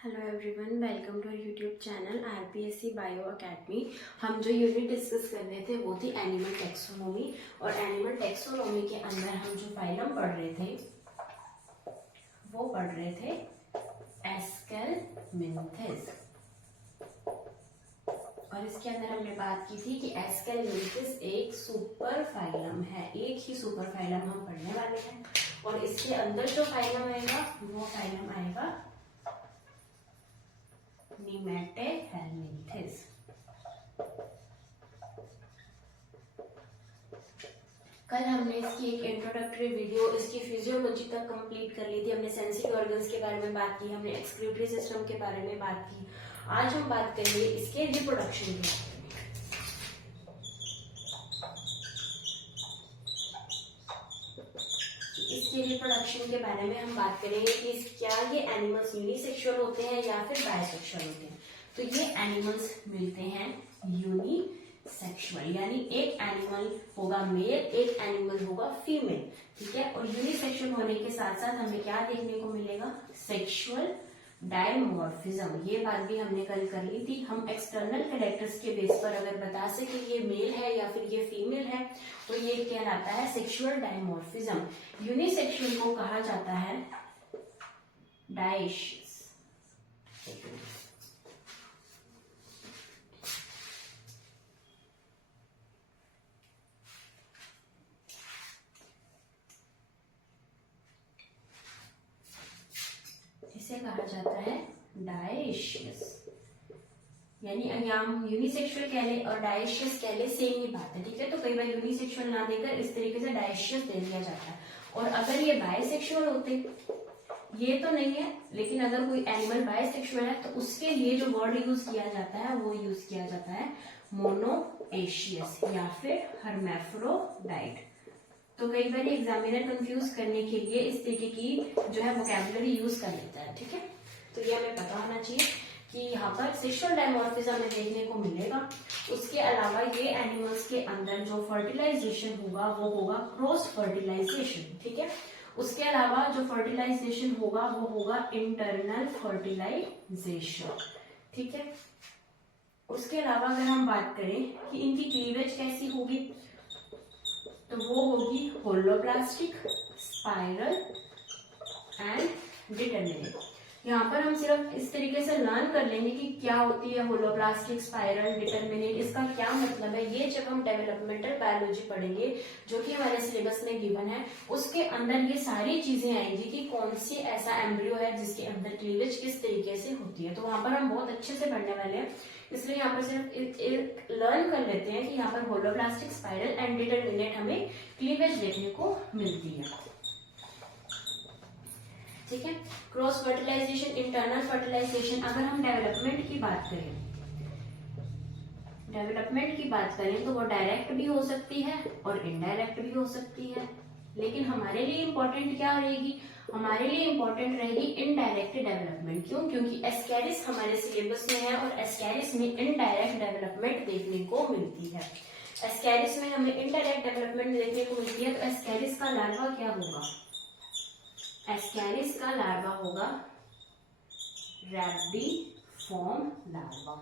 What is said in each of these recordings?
Hello everyone, welcome to our YouTube channel RPSC bio academy. हम जो unit discuss कर रहे थे वो थी एनिमल टेक्सोनोमी। और एनिमल टेक्सोनोमी के अंदर हम जो फाइलम पढ़ रहे थे वो पढ़ रहे थे एस्केलमिंथिस। और इसके अंदर हमने बात की थी कि एस्केलमिंथिस एक सुपर फाइलम है, एक ही सुपर फाइलम हम पढ़ने वाले हैं। और इसके अंदर जो फाइलम आएगा वो फाइलम आएगा निमेटेहेलमिंथिस। कल हमने इसकी एक इंट्रोडक्टरी वीडियो इसकी फिजियोलॉजी तक कंप्लीट कर ली थी। हमने सेंसिटिव ऑर्गन्स के बारे में बात की, हमने एक्सक्रीटरी सिस्टम के बारे में बात की। आज हम बात करेंगे इसके रिप्रोडक्शन के बारे में। इसके रिप्रोडक्शन के बारे में हम बात करेंगे कि क्या ये एनिमल्स यूनिसेक्सुअल होते हैं या फिर बायसेक्सुअल होते हैं। तो ये एनिमल्स मिलते हैं यूनिसेक्सुअल, यानी एक एनिमल होगा मेल, एक एनिमल होगा फीमेल, ठीक है। और यूनिसेक्सुअल होने के साथ साथ हमें क्या देखने को मिलेगा, सेक्सुअल डायमॉर्फिज्म। ये बात भी हमने कल कर ली थी। हम एक्सटर्नल कैरेक्टर्स के बेस पर अगर बता सके ये मेल है या फिर ये फीमेल है तो ये कहलाता है सेक्सुअल डायमॉर्फिज्म। यूनिसेक्सुअल को कहा जाता है डायशियस। इसे कहा जाता है डायशियस, यानी हम यूनिसेक्सुअल कह ले और डायशियस कह ले, सेम ही बात है, ठीक है। तो कई बार यूनिसेक्सुअल ना देकर इस तरीके से डायशियस दे दिया जाता है। और अगर ये बायसेक्सुअल होते, ये तो नहीं है, लेकिन अगर कोई एनिमल बायसेक्सुअल है तो उसके लिए जो वर्ड यूज किया जाता है वो यूज किया जाता है मोनोएशियस या फिर हर्मैफ्रोडाइट। तो कई बार एग्जामिनर कंफ्यूज करने के लिए इस तरीके की जो है वोकैबुलरी यूज कर लेता है, ठीक है। तो ये हमें पता होना चाहिए कि यहाँ पर सेक्सुअल डायमॉर्फिज्म हमें देखने को मिलेगा। उसके अलावा ये एनिमल्स के अंदर जो फर्टिलाइजेशन होगा वो होगा क्रॉस फर्टिलाइजेशन, ठीक है। उसके अलावा जो फर्टिलाइजेशन होगा वो होगा इंटरनल फर्टिलाइजेशन, ठीक है। उसके अलावा अगर हम बात करें कि इनकी क्लीवेज कैसी होगी तो वो होगी होलोप्लास्टिक, स्पाइरल एंड डिटरमिनेट। यहाँ पर हम सिर्फ इस तरीके से लर्न कर लेंगे कि क्या होती है होलोप्लास्टिक, स्पाइरल, डिटरमिनेट, इसका क्या मतलब है। ये जब हम डेवलपमेंटल बायोलॉजी पढ़ेंगे जो कि हमारे सिलेबस में गिवन है, उसके अंदर ये सारी चीजें आएंगी कि कौन सी ऐसा एम्ब्रियो है जिसके अंदर क्लीवेज किस तरीके से होती है। तो वहां पर हम बहुत अच्छे से पढ़ने वाले हैं, इसलिए यहाँ पर सिर्फ लर्न कर लेते हैं कि यहाँ पर होलोप्लास्टिक, स्पाइरल एंड डिटरमिनेट हमें क्लीवेज देखने को मिलती है, ठीक है। Cross fertilization, internal fertilization. अगर हम डेवलपमेंट की बात करें तो वो डायरेक्ट भी हो सकती है और इनडायरेक्ट भी हो सकती है। लेकिन हमारे लिए इंपॉर्टेंट क्या रहेगी, हमारे लिए इंपॉर्टेंट रहेगी इनडायरेक्ट डेवलपमेंट। क्यों? क्योंकि एस्कैरिस हमारे सिलेबस में है और एस्कैरिस में इनडायरेक्ट डेवलपमेंट देखने को मिलती है। एस्कैरिस में हमें इनडायरेक्ट डेवलपमेंट देखने को मिलती है। तो एस्कैरिस का लार्वा क्या होगा, एस्कैरिस का लार्वा होगा रैप्टिफॉर्म लार्वा।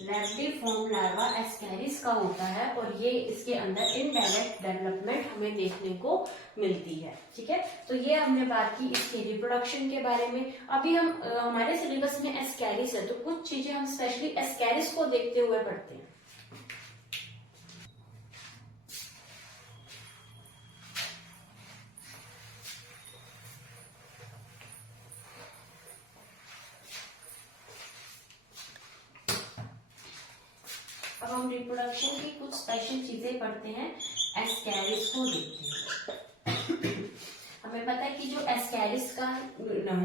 रैप्टिफॉर्म लार्वा एस्कैरिस का होता है और ये इसके अंदर इनडायरेक्ट डेवलपमेंट हमें देखने को मिलती है, ठीक है। तो ये हमने बात की इसके रिप्रोडक्शन के बारे में। अभी हम हमारे सिलेबस में एस्कैरिस है तो कुछ चीजें हम स्पेशली एस्कैरिस को देखते हुए पढ़ते हैं। अब हम रिप्रोडक्शन की कुछ स्पेशल चीजें पढ़ते हैं, एस्कैरिस को देखते हैं। हमें पता है कि जो एस्कैरिस का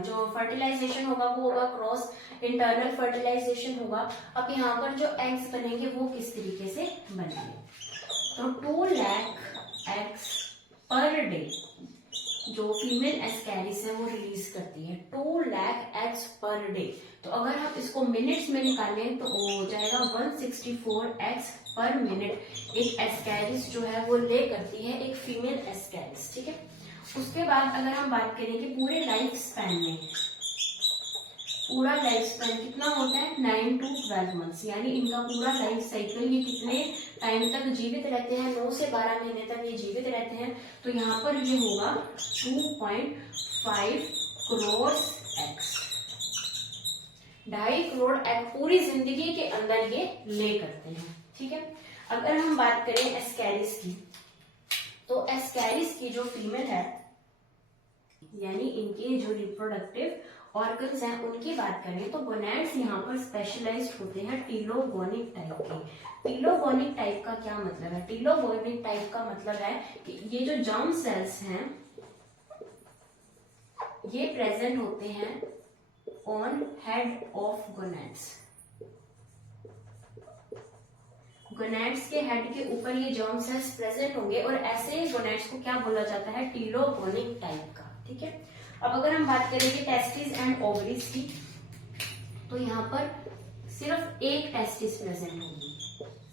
जो फर्टिलाइजेशन होगा वो होगा क्रॉस, इंटरनल फर्टिलाइजेशन होगा। अब यहाँ पर जो एग्स बनेंगे वो किस तरीके से बनेंगे, तो 2 लाख एग्स पर डे जो फीमेल एस्कैरिस है वो रिलीज करती है, 2 लाख एग्स पर डे। तो अगर हम इसको मिनट्स में निकालें तो हो जाएगा 164 एग्स पर मिनट एक एस्कैरिस जो है वो ले करती है, एक फीमेल एस्कैरिस, ठीक है। उसके बाद अगर हम बात करें कि पूरे लाइफ स्पैन में पूरा लाइफ स्पैन कितना होता है 9 to 12 मंथ्स, यानी इनका पूरा लाइफ साइकिल ये कितने टाइम तक जीवित रहते हैं, 9 से 12 महीने तक ये जीवित रहते हैं। तो यहाँ पर ये होगा 2.5 करोड़ एग्स, 2.5 करोड़ एग पूरी जिंदगी के अंदर ये ले करते हैं। ठीक है, अगर हम बात करें एस्कैरिस की, तो एस्कैरिस की जो फीमेल है, यानी इनके जो रिप्रोडक्टिव ऑर्गन्स हैं उनकी बात करें तो गोनैड्स यहाँ पर स्पेशलाइज्ड होते हैं टीलोगोनिक टाइप के। टीलोगोनिक टाइप का क्या मतलब है? टीलोगोनिक टाइप का मतलब है कि ये जो जर्म सेल्स हैं ये प्रेजेंट होते हैं on head of gonads. Gonads के हेड के ऊपर ये जर्म सेल्स प्रेजेंट होंगे और ऐसे गोनैड्स को क्या बोला जाता है? टीलोगोनिक टाइप का। ठीक है, अब अगर हम बात करेंगे टेस्टिस एंड ओवरीज की, तो यहाँ पर सिर्फ एक टेस्टिस प्रेजेंट होगी,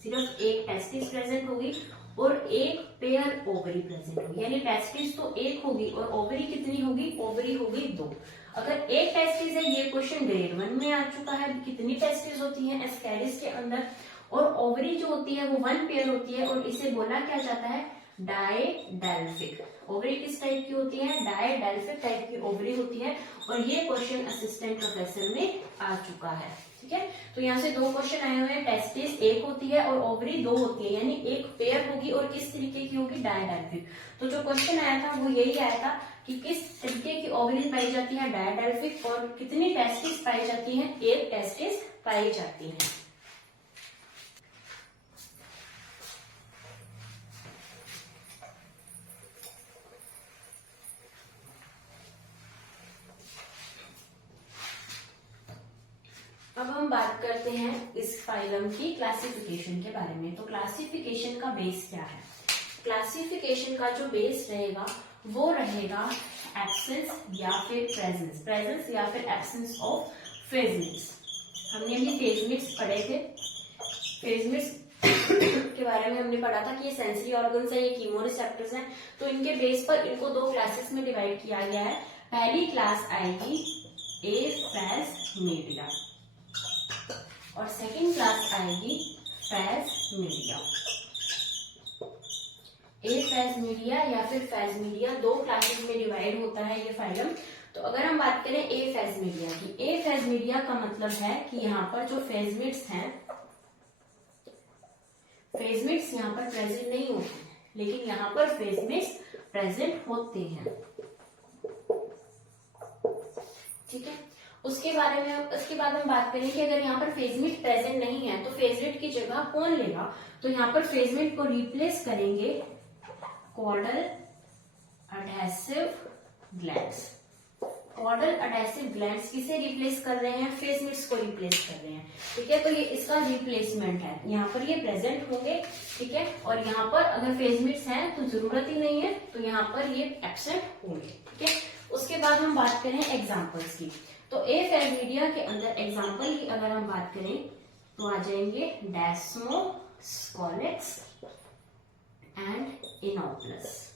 सिर्फ एक टेस्टिस प्रेजेंट होगी और एक पेयर ओवरी प्रेजेंट होगी, यानी टेस्टिस तो एक होगी और ओवरी कितनी होगी? ओवरी होगी 2। अगर एक टेस्टिस है, ये क्वेश्चन ग्रेड 1 में आ चुका है, कितनी टेस्टिस होती है एस्कैरिस के अंदर, और ओवरी जो होती है वो 1 पेयर होती है और इसे बोला क्या जाता है? डायडेल्फिक। ओवरी किस टाइप की होती है? डायडेल्फिक टाइप की ओवरी होती है और ये क्वेश्चन असिस्टेंट प्रोफेसर में आ चुका है। ठीक है, तो यहाँ से 2 क्वेश्चन आए हुए हैं। टेस्टिस एक होती है और ओवरी 2 होती है, यानी एक पेयर होगी और किस तरीके की होगी? डायडेल्फिक। तो जो क्वेश्चन आया था वो यही आया था कि किस तरीके की ओवरी पाई जाती है? डायडेल्फिक। और कितनी टेस्टिस पाई जाती है? एक टेस्टिस पाई जाती है। अब हम बात करते हैं इस फाइलम की क्लासिफिकेशन के बारे में। तो क्लासिफिकेशन का बेस क्या है? क्लासिफिकेशन का जो बेस रहेगा वो रहेगा एब्सेंस या फिर प्रेजेंस, प्रेजेंस या फिर एब्सेंस ऑफ फेजमिट्स। हमने अभी फेजमिट्स पढ़े थे। फेजमिट्स के बारे में हमने पढ़ा था कि ये सेंसरी ऑर्गन्स है, ये कीमोरिसेप्टर्स हैं। तो इनके बेस पर इनको 2 क्लासेस में डिवाइड किया गया है। पहली क्लास आएगी ए फेज मीडिया और सेकेंड क्लास आएगी phase media. A phase media या फिर फेज मीडिया 2 क्लासेस में डिवाइड होता है ये फाइलम। तो अगर हम बात करें ए फेज मीडिया की, ए फेज मीडिया का मतलब है कि यहाँ पर जो फेजमिट्स हैं, फेजमिट्स यहाँ पर प्रेजेंट नहीं होते हैं, लेकिन यहाँ पर फेजमिट्स प्रेजेंट होते हैं। ठीक है, उसके बाद हम बात करें कि अगर यहाँ पर फेजमिट प्रेजेंट नहीं है तो फेजमिट की जगह कौन लेगा? तो यहाँ पर फेजमिट को रिप्लेस करेंगे caudal adhesive glands. Caudal adhesive glands किसे रिप्लेस कर रहे हैं? फेजमिट्स को रिप्लेस कर रहे हैं। ठीक है, तो ये इसका रिप्लेसमेंट है। यहाँ पर ये प्रेजेंट होंगे, ठीक है, और यहाँ पर अगर फेजमिट्स हैं तो जरूरत ही नहीं है, तो यहाँ पर ये एब्सेंट होंगे। ठीक है, उसके बाद हम बात करें एग्जाम्पल्स की। तो ए फेज मीडिया के अंदर एग्जाम्पल की अगर हम बात करें तो आ जाएंगे डेस्मोस्कोलेक्स एंड इनोकुलस।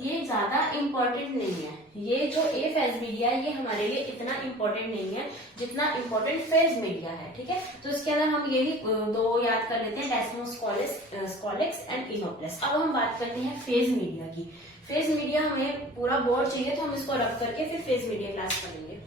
ये ज्यादा इंपॉर्टेंट नहीं है, ये जो ए फेज मीडिया है ये हमारे लिए इतना इंपॉर्टेंट नहीं है जितना इंपॉर्टेंट फेज मीडिया है। ठीक है, तो इसके अंदर हम यही 2 याद कर लेते हैं, डेस्मोस्कोलेक्स एंड इनोकुलस। अब हम बात करते हैं फेज मीडिया की। फेज मीडिया हमें पूरा बोर्ड चाहिए तो हम इसको रख करके फिर फेज मीडिया क्लास करेंगे।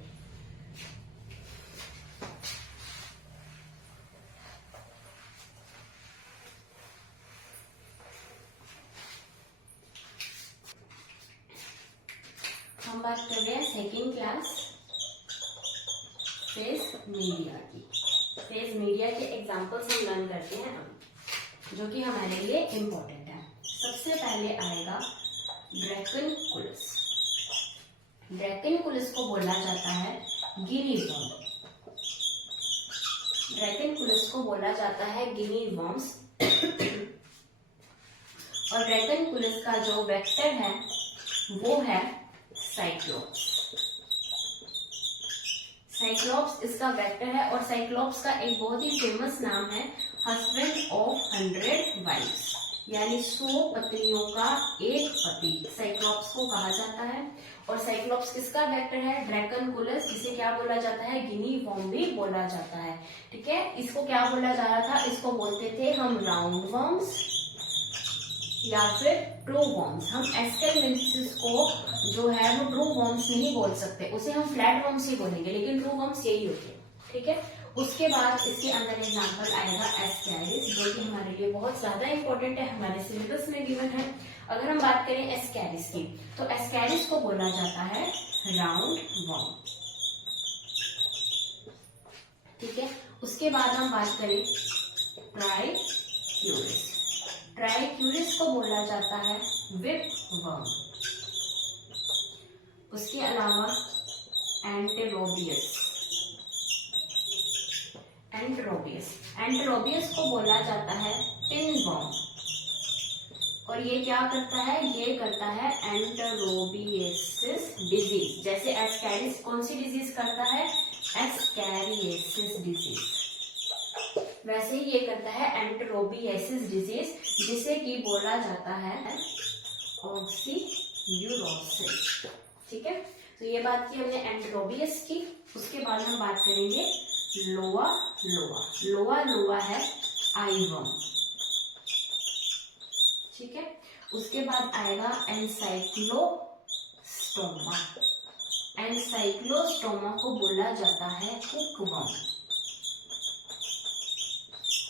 हम बात कर रहे हैं सेकेंड क्लास फेज मीडिया की। फेज मीडिया के एग्जांपल्स हम लर्न करते हैं अब, जो कि हमारे लिए इम्पोर्टेंट है। सबसे पहले आएगा ड्रैकनकुलस। ड्रैकनकुलस को बोला जाता है गिनी वर्म। ड्रैकनकुलस को बोला जाता है गिनी वर्म्स और ड्रैकनकुलस का जो वेक्टर है वो है साइक्लोप्स। साइक्लोप्स इसका वेक्टर है और साइक्लोप्स का एक बहुत ही फेमस नाम है हस्बैंड ऑफ 100 वाइफ्स। यानी 100 पत्नियों का एक पति साइक्लॉप्स को कहा जाता है। और साइक्लॉप्स किसका वेक्टर है? ड्रैकनकुलस, जिसे क्या बोला जाता है? गिनी वर्म भी बोला जाता है। ठीक है, इसको क्या बोला जा रहा था? इसको बोलते थे हम राउंड वर्म्स या फिर ट्रू वर्म्स। हम एस्केलमेंथिस को जो है वो ट्रू वर्म्स नहीं बोल सकते, उसे हम फ्लैट वर्म्स ही बोलेंगे, लेकिन ट्रू वर्म्स यही होते हैं। ठीक है, उसके बाद इसके अंदर एग्जांपल आएगा एस्कैरिस, जो कि हमारे लिए बहुत ज्यादा इंपॉर्टेंट है, हमारे सिलेबस में गिवन है। अगर हम बात करें एस्कैरिस की, तो एस्कैरिस को बोला जाता है राउंड वर्म। ठीक है, उसके बाद हम बात करें ट्राइक्यूरिस। ट्राइक्यूरिस को बोला जाता है विप वर्म। उसके अलावा एंटेरोबियस, एंटेरोबियस को बोला जाता है पिन वर्म। और ये क्या करता है? ये करता है एंटेरोबियसिस डिजीज। जैसे एस्कैरिस कौन सी डिजीज करता है? एस्कैरिएसिस डिजीज। वैसे ही ये करता है एंटेरोबियसिस डिजीज, जिसे कि बोला जाता है ऑक्सीयूरोसिस। ठीक है, तो ये बात की हमने एंटेरोबियस की। उसके बाद हम बात करेंगे लोआ लोआ है आई वर्म। ठीक है, उसके बाद आएगा एनसाइक्लोस्टोमा। एनसाइक्लोस्टोमा को बोला जाता है हुक वर्म।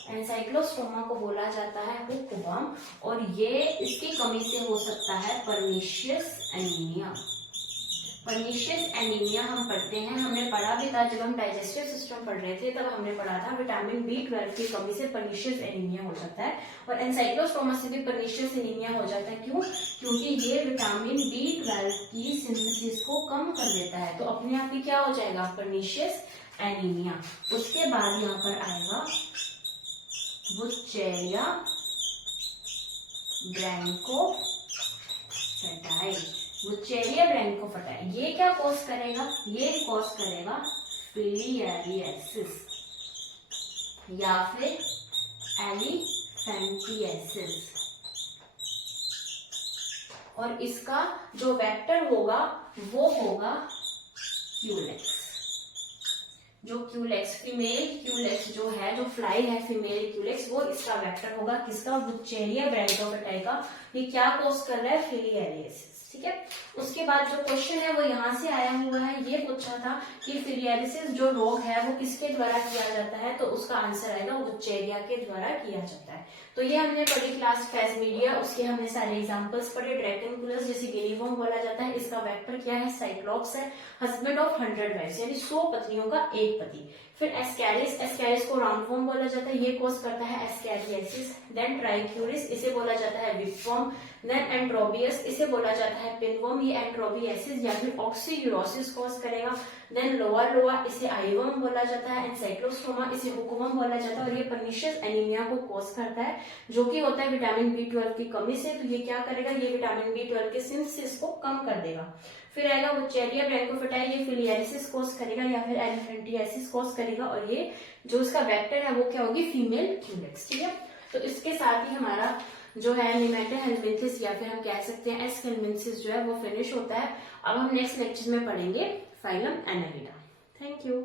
एनसाइक्लोस्टोमा को बोला जाता है हुक वर्म, और ये इसकी कमी से हो सकता है परनीशियस एनीमिया। परनीशियस एनीमिया हम पढ़ते हैं, हमने पढ़ा भी था जब हम डाइजेस्टिव सिस्टम पढ़ रहे थे, तब हमने पढ़ा था विटामिन B12 की कमी से परनीशियस एनीमिया हो जाता है। और एनसाइक्लोस्टोमा से भी परनीशियस एनीमिया हो जाता है। क्यों? क्योंकि ये विटामिन B12 की सिंथेसिस को कम कर देता है, तो अपने आप ही क्या हो जाएगा? Pernicious anaemia. उसके बाद यहाँ पर आएगा बुचेरिया ब्रैंकोफेटाई। बुचेरिया ब्रैंकोफेटाई ये क्या कॉज करेगा? ये कॉज करेगा फिलियरियासिस या फिर एलिफेंटियासिस। और इसका जो वेक्टर होगा वो होगा क्यूलेक्स। जो क्यूलेक्स, फीमेल क्यूलेक्स जो है, जो फ्लाई है फीमेल क्यूलेक्स, वो इसका वेक्टर होगा। किसका? बुचेरिया ब्रैंकोफेटाई का। ये क्या कॉज कर रहा है? फिलियरियासिस। ठीक है, उसके बाद जो क्वेश्चन है वो यहाँ से आया हुआ है। ये पूछा था कि फिलियरियासिस जो रोग है वो किसके द्वारा किया जाता है, तो उसका आंसर आएगा वो बुचेरिया के द्वारा किया जाता है। तो ये हमने पढ़ी क्लास प्लाज्मीडिया, उसके हमने सारे एग्जांपल्स पढ़े। ड्रैकनकुलस जिसे गिनी वर्म बोला जाता है, इसका वेक्टर क्या है? साइक्लॉप्स है, हस्बैंड ऑफ 100 वाइफ्स, यानी 100 पत्नियों का एक पति। फिर एस्कैरिस, एस्कैरिस को राउंड वर्म बोला जाता है, ये कॉज करता है एस्कैरियासिस। देन ट्राइक्यूरिस, इसे बोला जाता है विपवर्म। देन एंट्रोबियस, इसे बोला जाता है पिनवर्म, ये एंट्रोबियासिस या फिर ऑक्सीयूरोसिस कॉज करेगा। देन लोआ, इसे आईवर्म बोला जाता है। एनसाइक्लोस्टोमा, इसे हुकवर्म बोला जाता है, और ये परनीशियस एनीमिया को कॉज करता है, जो कि होता है विटामिन B12 की कमी से। तो ये क्या करेगा? ये विटामिन B12 के सिंथेसिस को कम कर देगा। फिर आएगा बुचेरिया ब्रैंकोफेटाई, ये फिलियरियासिस कॉज करेगा या फिर एलिफेंटियासिस कॉज करेगा, और ये जो इसका वेक्टर है वो क्या होगी? Female Culex. ठीक है, तो इसके साथ ही हमारा जो है नेमेटोहेल्मिन्थिस या फिर हम कह सकते हैं एस्केलमेंथिस जो है वो फिनिश होता है। अब हम नेक्स्ट लेक्चर में पढ़ेंगे फाइलम एनालिडा। Thank you.